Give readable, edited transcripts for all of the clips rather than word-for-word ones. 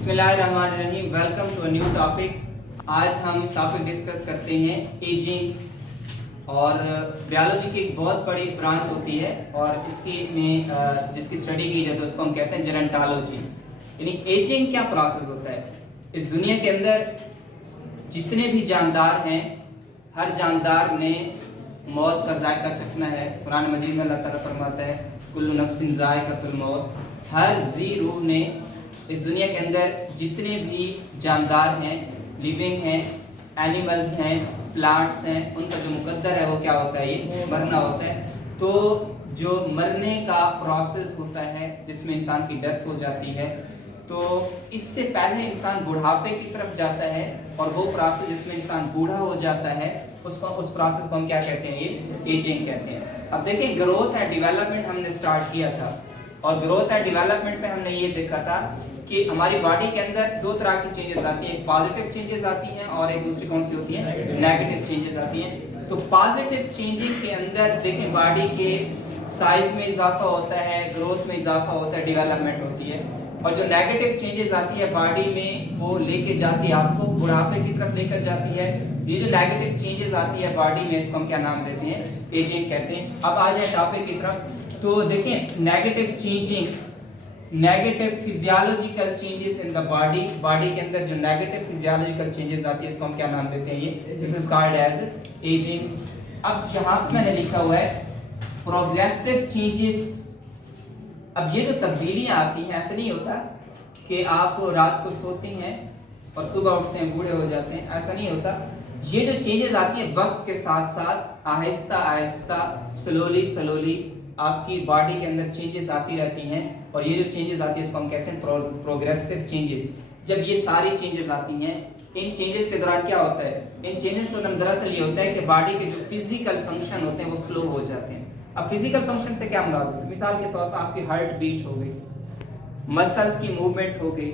बिस्मिल्लाहिर्रहमानिर्रहीम। Welcome to a new topic. आज हम टॉपिक डिस्कस करते हैं एजिंग। और बायोलॉजी की एक बहुत बड़ी ब्रांच होती है और इसकी में जिसकी स्टडी की जाती है उसको हम कहते हैं जेरोंटोलॉजी। यानी एजिंग क्या प्रोसेस होता है। इस दुनिया के अंदर जितने भी जानदार हैं, हर जानदार ने मौत का जायका चखना है। कुरान मजीद में अल्लाह ताला फरमाता है कुल्लु नफ्सिन ज़ाइक़तुल मौत। हर जी रूह ने इस दुनिया के अंदर जितने भी जानदार हैं, लिविंग हैं, एनिमल्स हैं, प्लांट्स हैं, उनका जो मुकद्दर है वो क्या होता है, ये मरना होता है। तो जो मरने का प्रोसेस होता है जिसमें इंसान की डेथ हो जाती है, तो इससे पहले इंसान बुढ़ापे की तरफ जाता है और वो प्रोसेस जिसमें इंसान बूढ़ा हो जाता है उस प्रोसेस को हम क्या कहते हैं, ये एजिंग कहते हैं। अब देखिए, ग्रोथ एंड डेवलपमेंट हमने स्टार्ट किया था और ग्रोथ एंड डेवलपमेंट में हमने ये देखा था कि हमारी बॉडी के अंदर दो तरह की चेंजेस आती हैं। एक पॉजिटिव चेंजेस आती हैं और एक दूसरी कौन सी होती है, नेगेटिव चेंजेस आती हैं। तो पॉजिटिव चेंजिंग के अंदर देखें, बॉडी के साइज में इजाफा होता है, ग्रोथ में इजाफा होता है, डेवलपमेंट होती है। और जो नेगेटिव चेंजेस आती है बॉडी में, वो लेके जाती है आपको बुढ़ापे की तरफ लेकर जाती है। ये जो नेगेटिव चेंजेस आती है बॉडी में, इसको हम क्या नाम देते हैं, एजिंग कहते हैं। अब आ जाए टॉपिक की तरफ। तो देखें, negative changing, negative physiological changes in the body, body के अंदर जो नेगेटिव फिजियोलॉजिकल चेंजेस आती है इसको हम क्या नाम देते हैं, ये this is called as ageing. अब यहाँ पे मैंने लिखा हुआ है प्रोग्रेसिव चेंजेस। अब ये जो तब्दीलियां आती हैं, ऐसा नहीं होता कि आप रात को सोते हैं और सुबह उठते हैं बूढ़े हो जाते हैं, ऐसा नहीं होता। ये जो चेंजेस आती है वक्त के साथ साथ आहिस्ता आहिस्ता स्लोली आपकी बॉडी के अंदर चेंजेस आती रहती हैं। और ये जो चेंजेस आती है इसको हम कहते हैं प्रोग्रेसिव चेंजेस। जब ये सारी चेंजेस आती हैं, इन चेंजेस के दौरान क्या होता है, इन चेंजेस के दौरान दरअसल ये होता है कि बॉडी के जो फिजिकल फंक्शन होते हैं वो स्लो हो जाते हैं। अब फिजिकल फंक्शन से क्या मुराद होता है, मिसाल के तौर पर आपकी हार्ट बीट हो गई, मसल्स की मूवमेंट हो गई,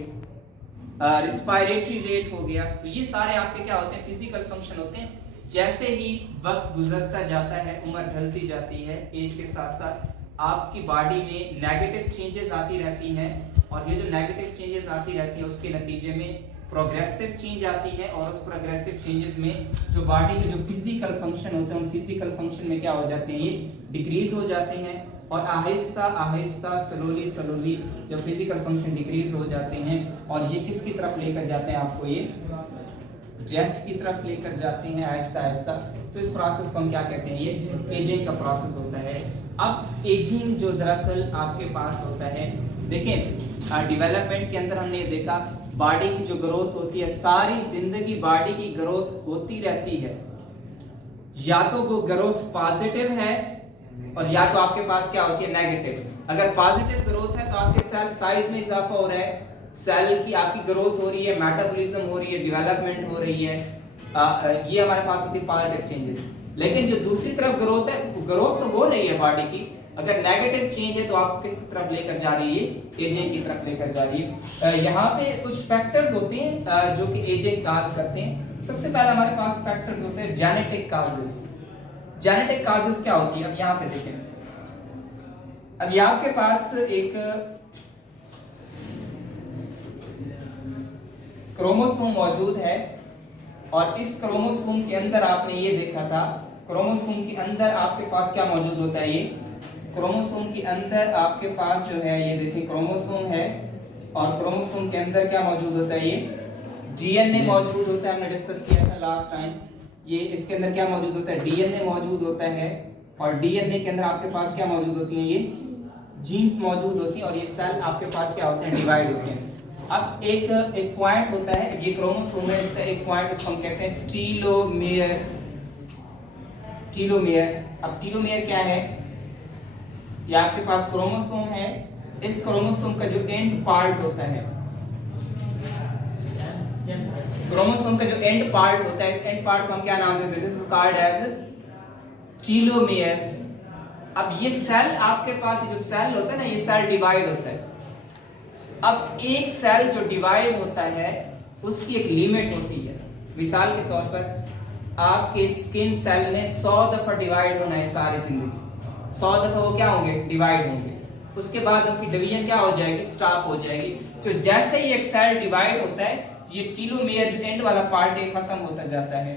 रिस्पायरेटरी रेट हो गया, तो ये सारे आपके क्या होते हैं, फिजिकल फंक्शन होते हैं। जैसे ही वक्त गुजरता जाता है, उम्र ढलती जाती है, एज के साथ साथ आपकी बॉडी में नेगेटिव चेंजेस आती रहती हैं। और ये जो नेगेटिव चेंजेस आती रहती है उसके नतीजे में प्रोग्रेसिव चेंज आती है। और उस प्रोग्रेसिव चेंजेस में जो बॉडी के जो फिजिकल फंक्शन होते हैं, उन फिजिकल फंक्शन में क्या हो जाते हैं, ये डिक्रीज हो जाते हैं। और आहिस्ता आहिस्ता स्लोली जब फिजिकल फंक्शन डिक्रीज हो जाते हैं और ये किसकी तरफ लेकर जाते हैं आपको, ये डेथ की तरफ लेकर जाते हैं आहिस्ता आहिस्ता। तो इस प्रोसेस को हम क्या कहते हैं, ये एजिंग का प्रोसेस होता है। अब एजिंग जो दरअसल आपके पास होता है, देखें डेवलपमेंट के अंदर हमने ये देखा बॉडी की जो ग्रोथ होती है, सारी जिंदगी बॉडी की ग्रोथ होती रहती है। या तो वो ग्रोथ पॉजिटिव है और या तो आपके पास क्या होती है, नेगेटिव। अगर पॉजिटिव ग्रोथ है तो आपके सेल साइज में इजाफा हो रहा है, सेल की आपकी ग्रोथ हो रही है, मेटाबॉलिज्म हो रही है, डेवलपमेंट हो रही है, ये हमारे पास होती है पॉजिटिव चेंजेस। लेकिन जो दूसरी तरफ ग्रोथ है, ग्रोथ तो हो रही है बॉडी की, अगर नेगेटिव चेंज है तो आप किस तरफ लेकर जा रही है, एजिंग की तरफ लेकर जा रही है। यहाँ पे कुछ फैक्टर्स होते हैं जो कि एजिंग काज करते हैं। सबसे पहले हमारे पास fैक्टर्स होते हैं जेनेटिक काजेस। जेनेटिक काजेस क्या होती है, अब यहाँ पे देखें, अब ये आपके पास एक क्रोमोसोम मौजूद है और इस क्रोमोसोम के अंदर आपने ये देखा था, क्रोमोसोम के अंदर आपके पास क्या मौजूद होता है, ये क्रोमोसोम के अंदर आपके पास जो है, ये देखिए क्रोमोसोम है और क्रोमोसोम के अंदर क्या मौजूद होता है, ये डीएनए मौजूद होता है। हमने डिस्कस किया था लास्ट टाइम। ये इसके अंदर क्या मौजूद होता है, डीएनए मौजूद होता है और डीएनए के अंदर आपके पास क्या मौजूद होती हैं, ये जीन्स मौजूद होती हैं और ये सेल आपके पास क्या होते हैं, डिवाइड होते हैं। अब एक पॉइंट होता है, ये क्रोमोसोम है, इसका एक पॉइंट, इसको हम कहते हैं टीलोमेयर। अब टीलोमेयर क्या है, ये आपके पास क्रोमोसोम है, इस क्रोमोसोम का जो एंड पार्ट होता है, क्रोमोसोम का जो एंड पार्ट होता है, इस एंड पार्ट को हम क्या नाम देते हैं, this is called as telomere. अब ये सेल आपके पास, ये जो सेल होता है ना, ये सेल डिवाइड होता है। अब एक सेल जो डिवाइड होता है उसकी एक लिमिट होती है। मिसाल के तौर पर आपके स्किन सेल ने 100 दफा डिवाइड होना है सारी जिंदगी, 100 दफा वो क्या होंगे, डिवाइड होंगे। उसके बाद उनकी डिवीजन क्या हो जाएगी, स्टॉप हो जाएगी। तो जैसे ही एक सेल डिवाइड होता है ये टीलोमेयर जो एंड वाला पार्ट है खत्म होता जाता है।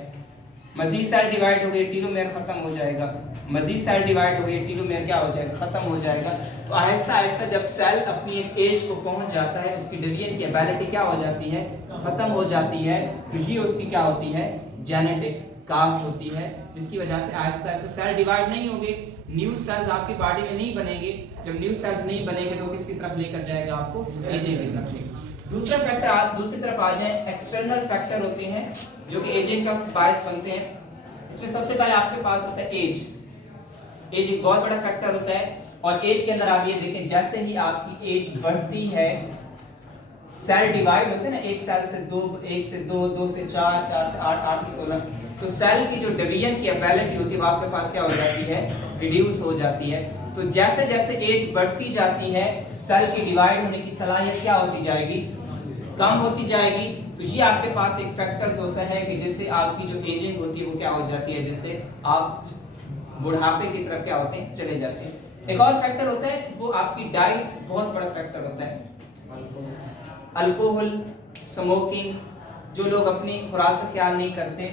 मजीद सेल डिवाइड हो गई, टीलोमेयर खत्म हो जाएगा। मजीद सेल डिवाइड हो गई, टीलोमेयर क्या हो जाएगा, खत्म हो जाएगा। तो आहिस्ता आहिस्ता जब सेल अपनी एक एज को पहुंच जाता है उसकी डिवीजन की एबिलिटी क्या हो जाती है, खत्म हो जाती है। तो ये उसकी क्या होती है, जेनेटिक काज होती है, जिसकी वजह से आहिस्ता आहिस्ता सेल डिवाइड नहीं होंगे, न्यू सेल्स आपकी बॉडी में नहीं बनेंगे। जब न्यू सेल्स नहीं बनेंगे तो किसकी तरफ लेकर जाएगा आपको, एजिंग की तरफ। दूसरा फैक्टर, दूसरी तरफ आ जाए, एक्सटर्नल फैक्टर होते हैं जो कि एजिंग का बायस बनते हैं। इसमें सबसे पहले आपके पास होता है एज। एज एक बहुत बड़ा फैक्टर होता है और एज के अंदर आप ये देखें जैसे ही आपकी एज बढ़ती है सेल डिवाइड होते हैं ना, एक सेल से दो, एक से दो, दो से चार, चार से आठ, आठ से 16, तो सेल की जो डिवीजन की एबिलिटी होती है वो आपके पास क्या हो जाती है, रिड्यूस हो जाती है। तो जैसे जैसे एज बढ़ती जाती है सेल की डिवाइड होने की सलाहियत क्या होती जाएगी, कम होती जाएगी। तो ये आपके पास एक फैक्टर्स होता है कि जिससे आपकी जो एजिंग होती है वो क्या हो जाती है, जिससे आप बुढ़ापे की तरफ क्या होते हैं, चले जाते हैं। एक और फैक्टर होता है वो आपकी डाइट, बहुत बड़ा फैक्टर होता है। अल्कोहल, स्मोकिंग, जो लोग अपनी खुराक का ख्याल नहीं करते,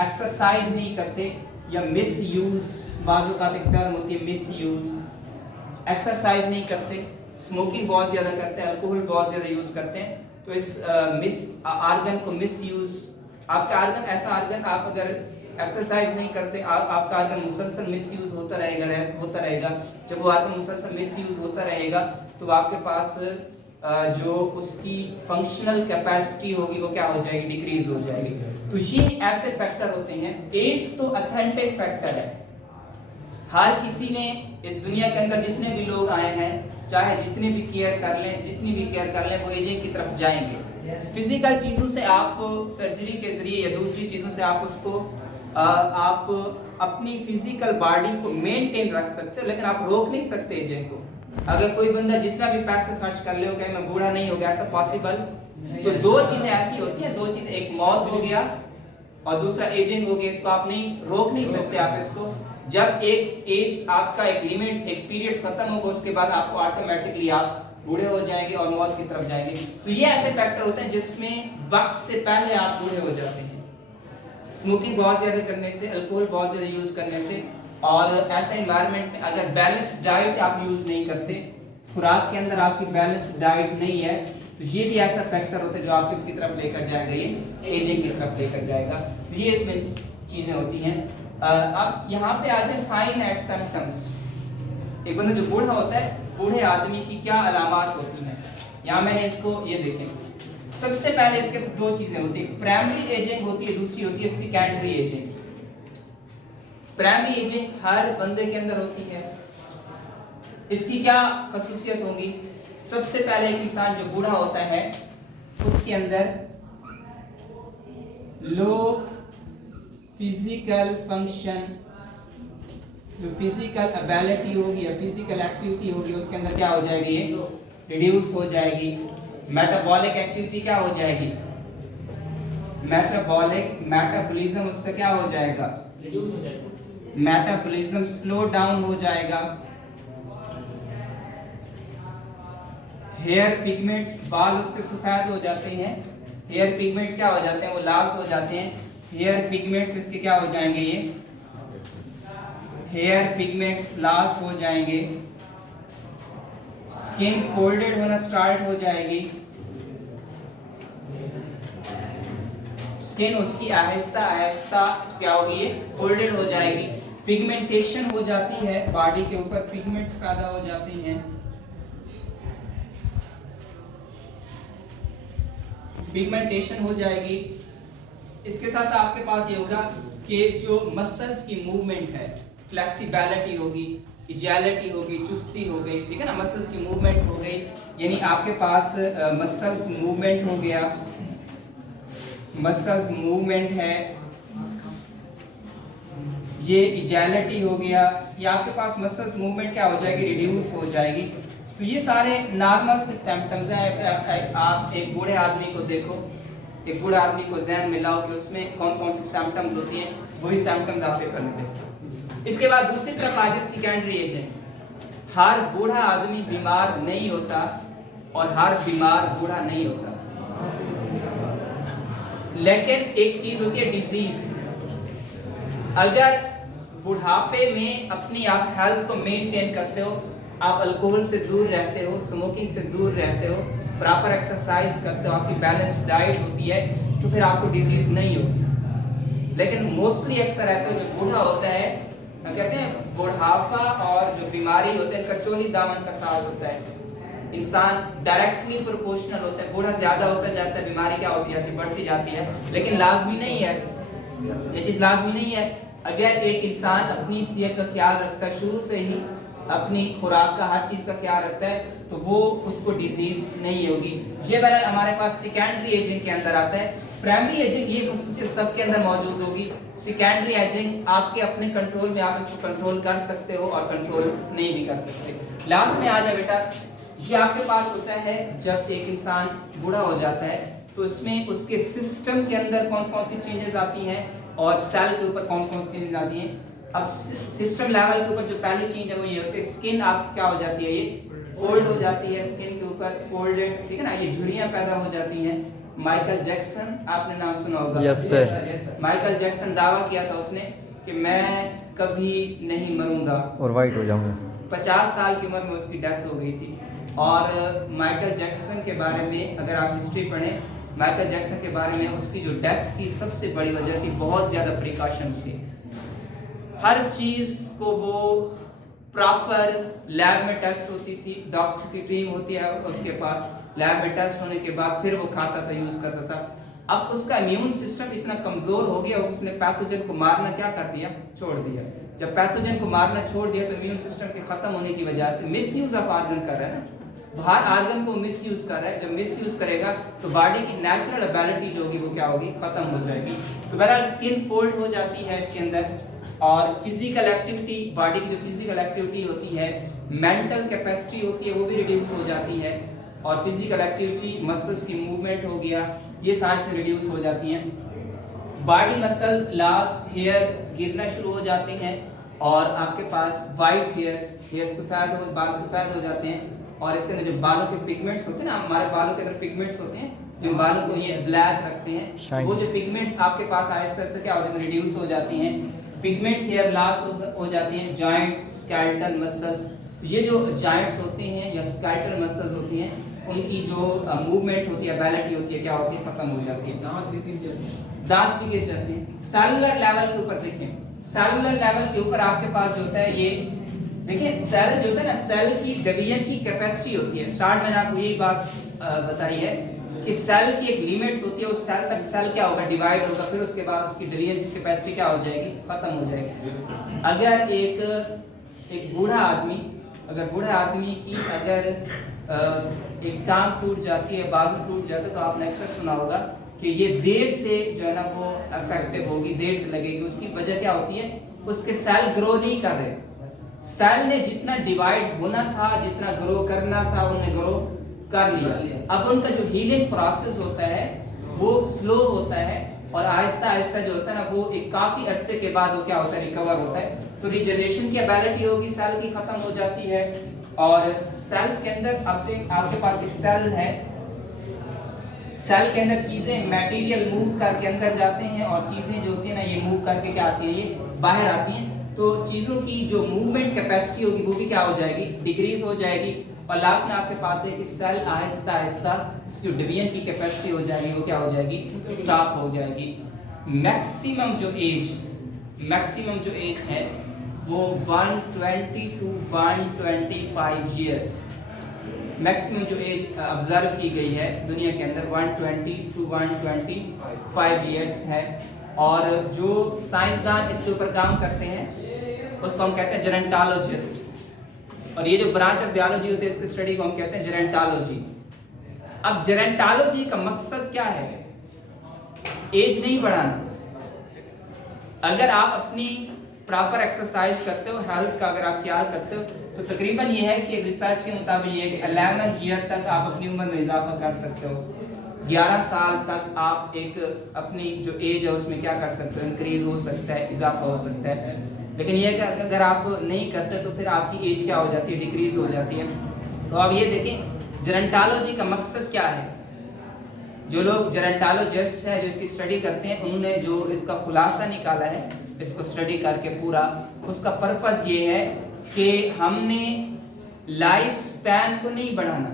एक्सरसाइज नहीं करते या मिस यूज, बाजू का एक टर्म होती है मिस यूज, एक्सरसाइज नहीं करते, स्मोकिंग बहुत ज्यादा करते हैं, अल्कोहल बहुत ज्यादा यूज करते हैं, तो इस मिस आर्गन को मिस यूज, आपका आर्गन ऐसा आर्गन, आप अगर एक्सरसाइज नहीं करते आपका आर्गन मुसलसल मिस यूज होता रहेगा। जब वो आर्गन मुसलसल मिस यूज होता रहेगा तो आपके पास जो उसकी फंक्शनल कैपेसिटी होगी वो क्या हो जाएगी, डिक्रीज हो जाएगी। तो ये ऐसे फैक्टर होते हैं। एज तो ऑथेंटिक फैक्टर है, हर किसी ने इस दुनिया के अंदर जितने भी लोग आए हैं, चाहे जितने भी केयर कर लें, जितनी भी केयर कर लें, वो एजिंग की तरफ जाएंगे। फिजिकल चीज़ों से आप सर्जरी के जरिए या दूसरी चीज़ों से आप उसको आप अपनी फिजिकल बॉडी को मेंटेन रख सकते हो, लेकिन आप रोक नहीं सकते एजिंग को। अगर कोई बंदा जितना भी पैसे खर्च कर ले, कहे मैं बूढ़ा नहीं हो गया, ऐसा पॉसिबल? तो दो चीजें ऐसी होती हैं, दो चीजें, एक मौत हो गया और दूसरा एजिंग हो गया। इसको आप नहीं रोक नहीं सकते आप इसको। जब एक एज आपका एक लिमिट, एक पीरियड खत्म होगा उसके बाद आपको ऑटोमेटिकली आप बूढ़े हो जाएंगे और मौत की तरफ जाएंगे। तो ये ऐसे फैक्टर होते हैं जिसमें वक्त से पहले आप बूढ़े हो जाते हैं। स्मोकिंग बहुत ज्यादा करने से, अल्कोहल बहुत ज्यादा यूज करने से, और ऐसे एनवायरनमेंट में अगर बैलेंस्ड डाइट आप यूज नहीं करते, खुराक के अंदर आपकी बैलेंस्ड डाइट नहीं है, तो ये भी ऐसा फैक्टर होता है जो आप किसकी तरफ लेकर जाएगा, ये एजिंग की तरफ लेकर जाएगा। तो ये इसमें चीजें होती हैं। अब यहाँ पे आ जाए साइन एंड सिम्टम्स। एक बंदा जो बूढ़ा होता है, बूढ़े आदमी की क्या अलामात होती हैं। यहाँ मैंने इसको ये देखें, सबसे पहले इसके दो चीजें होती है, प्राइमरी एजिंग होती है, दूसरी होती है सेकेंडरी एजिंग। प्राइमरी एजिंग हर बंदे के अंदर होती है। इसकी क्या खसूसियत होगी? सबसे पहले एक इंसान जो बूढ़ा होता है उसके अंदर लो फिजिकल फंक्शन, जो फिजिकल एबिलिटी होगी या फिजिकल एक्टिविटी होगी उसके अंदर क्या हो जाएगी, ये रिड्यूस हो जाएगी। मेटाबॉलिक एक्टिविटी क्या हो जाएगी, मेटाबॉलिज्म उसका क्या हो जाएगा, रिड्यूस हो जाएगा। मेटाबॉलिज्म स्लो डाउन हो जाएगा। हेयर पिगमेंट्स, बाल उसके सफेद हो जाते हैं, हेयर पिगमेंट्स क्या हो जाते हैं, वो लॉस हो जाते हैं। हेयर पिगमेंट्स इसके क्या हो जाएंगे, ये हेयर पिगमेंट्स लॉस हो जाएंगे। स्किन फोल्डेड होना स्टार्ट हो जाएगी। स्किन उसकी आहिस्ता आहिस्ता क्या होगी, ये फोल्डेड हो जाएगी। पिगमेंटेशन हो जाती है, बॉडी के ऊपर पिगमेंट्स पैदा हो जाती हैं। पिगमेंटेशन हो जाएगी। इसके साथ साथ आपके पास ये होगा कि जो मसल्स की मूवमेंट है, फ्लेक्सिबिलिटी होगी, एजिलिटी होगी, चुस्ती हो गई, ठीक है ना, मसल्स की मूवमेंट हो गई, यानी आपके पास मसल्स मूवमेंट हो गया, मसल्स मूवमेंट है, ये एजिलिटी हो गया, ये आपके पास मसल्स मूवमेंट क्या हो जाएगी, रिड्यूस हो जाएगी। तो ये सारे नॉर्मल से सिम्टम्स हैं। आप एक बूढ़े आदमी को देखो, एक बूढ़े आदमी को ज़हन में लाओ कि उसमें कौन कौन सी सिम्टम्स होती हैं, वही सिम्टम्स आप पेपर में देखो। इसके बाद दूसरी तरफ आ जाए सेकेंडरी एजिंग। हर बूढ़ा आदमी बीमार नहीं होता और हर बीमार बूढ़ा नहीं होता, लेकिन एक चीज होती है डिजीज। अगर बुढ़ापे में अपनी आप हेल्थ को मेंटेन करते हो, आप अल्कोहल से दूर रहते हो, स्मोकिंग से दूर रहते हो, प्रॉपर एक्सरसाइज करते हो, आपकी बैलेंस्ड डाइट होती है, तो फिर आपको डिजीज नहीं होगी। लेकिन मोस्टली अक्सर रहता है जो बूढ़ा होता है, कहते हैं बुढ़ापा और जो बीमारी होते हैं इनका चोली दामन का साथ होता है। इंसान डायरेक्टली प्रोपोर्शनल होता है, बूढ़ा ज्यादा होता जाता है, बीमारी क्या होती जाती है, बढ़ती जाती है। लेकिन लाजमी नहीं है, ये चीज लाजमी नहीं है। अगर एक इंसान अपनी सेहत का ख्याल रखता है, शुरू से ही अपनी खुराक का हर चीज का ख्याल रखता है, तो वो उसको डिजीज नहीं होगी। ये बहरहाल हमारे पास सेकेंडरी एजिंग के अंदर आता है। प्राइमरी एजिंग ये खसूसियत सबके अंदर मौजूद होगी। सेकेंडरी एजिंग आपके अपने कंट्रोल में, आप इसको कंट्रोल कर सकते हो और कंट्रोल नहीं भी कर सकते। लास्ट में आ जाए बेटा, ये आपके पास होता है जब एक इंसान बूढ़ा हो जाता है तो इसमें उसके सिस्टम के अंदर कौन कौन सी चेंजेस आती हैं और सेल के ऊपर कौन कौन सी चेंजेस आती हैं। अब सिस्टम लेवल के ऊपर जो पहली चेंज है वो ये होती है, स्किन आपकी क्या हो जाती है, ये फोल्ड हो जाती है, स्किन के ऊपर फोल्डेड, ठीक है ना, ये झुर्रियां पैदा हो जाती हैं। माइकल जैक्सन, आपने नाम सुना होगा। Yes sir. माइकल जैक्सन दावा किया था उसने कि मैं कभी नहीं मरूंगा और वाइट हो जाऊंगा। 50 साल की उम्र में उसकी डेथ हो गई थी। और माइकल जैक्सन के बारे में अगर आप हिस्ट्री पढ़ें, माइकल जैक्सन के बारे में उसकी जो डेथ की सबसे बड़ी वजह थी बहुत ज़्यादा प्रिकॉशंस थी। हर चीज़ को वो प्रॉपर लैब में टेस्ट होती थी, डॉक्टर्स की टीम होती है उसके पास, लैब में टेस्ट होने के बाद फिर वो खाता था, यूज़ करता था। अब उसका इम्यून सिस्टम इतना कमज़ोर हो गया, उसने पैथोजन को मारना क्या कर दिया, छोड़ दिया। जब पैथोजन को मारना छोड़ दिया तो इम्यून सिस्टम के ख़त्म होने की वजह से मिसयूज़ ऑफ आर्गन कर रहा है ना, हर आर्गन को मिसयूज़ कर रहा है। जब मिसयूज़ करेगा तो बॉडी की नेचुरल एबिलिटी जो होगी वो क्या होगी, ख़त्म हो जाएगी। तो बहरहाल स्किन फोल्ड हो जाती है इसके अंदर, और फिजिकल एक्टिविटी, बॉडी की जो फिजिकल एक्टिविटी होती है, मेंटल कैपेसिटी होती है वो भी रिड्यूस हो जाती है। और फिजिकल एक्टिविटी, मसल्स की मूवमेंट हो गया, ये सारी से रिड्यूस हो जाती हैं। बॉडी मसल्स लॉस, हेयर्स गिरना शुरू हो जाते हैं और आपके पास वाइट हेयर्स सफ़ेद हो, बाल सफ़ेद हो जाते हैं। और इसके अंदर जो बालों के पिगमेंट्स होते हैं ना, हमारे बालों के अंदर पिगमेंट्स होते हैं जो बालों को ये ब्लैक रखते हैं, वो जो पिगमेंट्स आपके पास आहिस्ता से क्या होते हैं, रिड्यूस हो जाती हैं। पिगमेंट्स हेयर लॉस हो जाती हैं। जॉइंट्स, स्केलेटल मसल्स, तो ये जो जॉइंट्स होते हैं या स्केलेटल मसल्स होती हैं उनकी जो मूवमेंट होती है, एबिलिटी होती है, क्या होती है, खत्म हो जाती है। दांत भी गिर जाते हैं। सेलुलर लेवल के ऊपर देखें, सेलुलर लेवल के ऊपर आपके पास जो होता है, ये देखिए सेल जो होता है ना, सेल की डिवीजन की कैपेसिटी होती है। स्टार्ट मैंने आपको यही बात बताई है कि सेल की एक लिमिट्स होती है, उस सेल तक सेल क्या होगा, डिवाइड होगा, फिर उसके बाद उसकी डिवीजन की कैपेसिटी क्या हो जाएगी, खत्म हो जाएगी। अगर एक बूढ़ा आदमी, अगर बूढ़ा आदमी की अगर एक टांग टूट जाती है, बाजू टूट जाता है, तो आपने अक्सर सुना होगा कि ये देर से जो है ना वो इफेक्टिव होगी, देर से लगेगी। उसकी वजह क्या होती है, उसके सेल ग्रो नहीं कर रहे। सेल ने जितना डिवाइड होना था, जितना ग्रो करना था, उन्हें ग्रो कर लिया। अब उनका जो हीलिंग प्रोसेस होता है वो स्लो होता है और आहिस्ता आहिस्ता जो होता है ना, वो एक काफी अरसे के बाद वो क्या होता है, रिकवर होता है। तो रिजनरेशन की एबिलिटी होगी सेल की, खत्म हो जाती है। और सेल्स के अंदर आपके पास एक सेल है, सेल के अंदर चीजें, मटेरियल मूव करके अंदर जाते हैं और चीजें जो होती है ना, ये मूव करके क्या आती है, ये बाहर आती हैं। तो चीजों की जो मूवमेंट कैपेसिटी होगी वो भी क्या हो जाएगी, डिक्रीज हो जाएगी। और लास्ट में आपके पास है कि सेल आहिस्ता आहिस्ता इसकी डिवीजन की कैपेसिटी हो जाएगी, वो क्या हो जाएगी, स्टॉप हो जाएगी। मैक्सिमम जो एज है वो 120 टू 125 इयर्स, मैक्सिमम जो एज ऑब्जर्व की गई है दुनिया के अंदर 120 टू 125 इयर्स है। और जो साइंसदान इसके ऊपर काम करते हैं उसको हम कहते हैं जेरेंटोलॉजिस्ट। और ये जो ब्रांच ऑफ बायोलॉजी होती है, इसकी स्टडी को हम कहते हैं जेरेंटोलॉजी। अब जेरेंटोलॉजी का मकसद क्या है, एज नहीं बढ़ाना। अगर आप अपनी प्रॉपर एक्सरसाइज करते हो, हेल्थ का अगर आप ख्याल करते हो, तो तकरीबन ये है कि रिसर्च के मुताबिक ये है कि 11 ईयर तक आप अपनी उम्र में इजाफा कर सकते हो। 11 साल तक आप एक अपनी जो एज है उसमें क्या कर सकते हो, इंक्रीज हो सकता है, इजाफा हो सकता है। लेकिन ये कि अगर आप नहीं करते तो फिर आपकी एज क्या हो जाती है, डिक्रीज हो जाती है। तो अब ये देखें जेरंटोलॉजी का मकसद क्या है। जो लोग जेरंटोलॉजिस्ट हैं, जो इसकी स्टडी करते हैं, उन्होंने जो इसका खुलासा निकाला है इसको स्टडी करके पूरा, उसका पर्पस ये है कि हमने लाइफ स्पैन को नहीं बढ़ाना,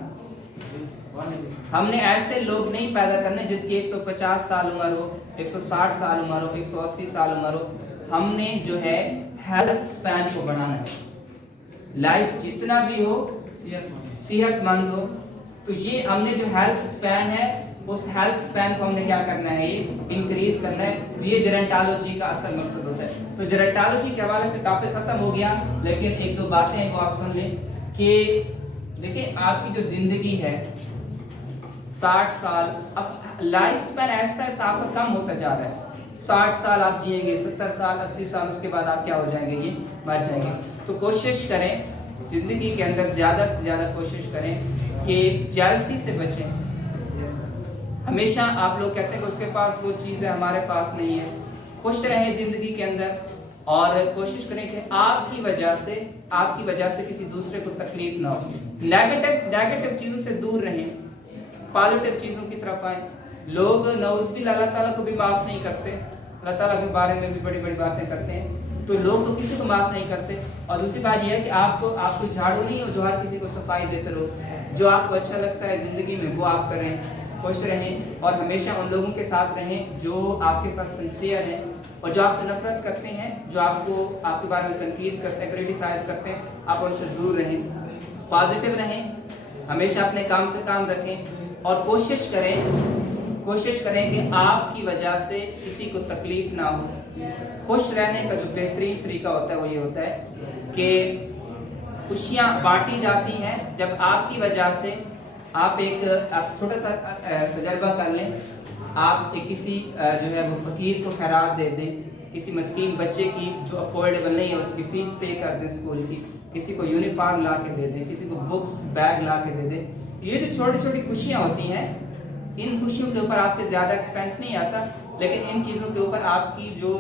हमने ऐसे लोग नहीं पैदा करने जिसकी 150 साल उम्र हो, 160 साल उम्र हो, 180 साल उम्र हो। हमने जो है हेल्थ स्पैन को बढ़ाना है, लाइफ जितना भी हो सेहतमंद हो। तो ये हमने जो हेल्थ स्पैन है उस हेल्थ स्पैन को हमने क्या करना है, ये इंक्रीज करना है। तो ये जेरंटोलॉजी का असल मकसद होता है। तो जेरंटोलॉजी के हवाले से टॉपिक खत्म हो गया, लेकिन एक दो बातें हैं वो आप सुन लें कि देखिए आपकी जो जिंदगी है 60 साल, अब लाइफ स्पैन ऐसा ऐसा आपका कम होता जा रहा है। 60 साल आप जिएंगे, 70 साल, 80 साल, उसके बाद आप क्या हो जाएंगे, ये मर जाएंगे। तो कोशिश करें जिंदगी के अंदर ज़्यादा से ज़्यादा कोशिश करें कि जेलसी से बचें। हमेशा आप लोग कहते हैं कि उसके पास वो चीज़ है, हमारे पास नहीं है। खुश रहें ज़िंदगी के अंदर और कोशिश करें कि आपकी वजह से किसी दूसरे को तकलीफ ना हो। नेगेटिव चीज़ों से दूर रहें, पॉजिटिव चीज़ों की तरफ आए। लोग नौज़बिल्लाह अल्लाह ताला को भी माफ़ नहीं करते, अल्लाह ताला के बारे में भी बड़ी बड़ी बातें करते हैं। तो लोग तो किसी को माफ़ नहीं करते। और दूसरी बात यह है कि आपको झाड़ू नहीं हो जो हर किसी को सफाई देते रहो। जो आपको अच्छा लगता है ज़िंदगी में वो आप करें, खुश रहें और हमेशा उन लोगों के साथ रहें जो आपके साथ सिंसियर हैं, और जो आपसे नफरत करते हैं, जो आपके बारे में तनकीद करते हैं, क्रिटिसाइज करते हैं, आप उनसे दूर रहें। पॉजिटिव रहें, हमेशा अपने काम से काम रखें और कोशिश करें कि आपकी वजह से किसी को तकलीफ ना हो। खुश रहने का जो बेहतरीन तरीका होता है वो ये होता है कि खुशियाँ बांटी जाती हैं जब आपकी वजह से आप छोटा सा तजर्बा कर लें। आप किसी जो है वो फ़कीर को खैरात दे दें, किसी मस्कीन बच्चे की जो अफोर्डेबल नहीं है उसकी फ़ीस पे कर दें स्कूल की, किसी को यूनिफॉर्म ला के दे दें, किसी को बुक्स बैग ला के दे दें। ये जो छोटी छोटी खुशियाँ होती हैं, इन खुशियों के ऊपर आपके ज़्यादा एक्सपेंस नहीं आता, लेकिन इन चीज़ों के ऊपर आपकी जो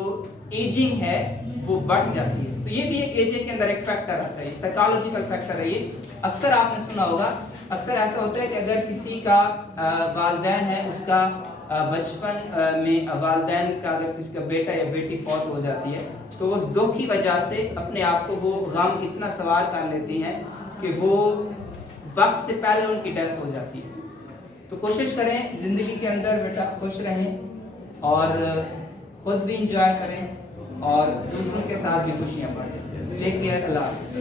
एजिंग है वो बढ़ जाती है। तो ये भी एक एजिंग के अंदर एक फैक्टर आता है, साइकोलॉजिकल फैक्टर है ये। अक्सर आपने सुना होगा, अक्सर ऐसा होता है कि अगर किसी का वालिदैन है, उसका बचपन में वालिदैन का अगर किसी का बेटा या बेटी फौत हो जाती है तो उस दुख की वजह से अपने आप को वो गम इतना सवार कर लेती हैं कि वो वक्त से पहले उनकी डेथ हो जाती है। तो कोशिश करें ज़िंदगी के अंदर बेटा खुश रहें और ख़ुद भी इंजॉय करें और दूसरों के साथ भी खुशियाँ बांटें। टेक केयर, अल्लाह हाफ़िज़।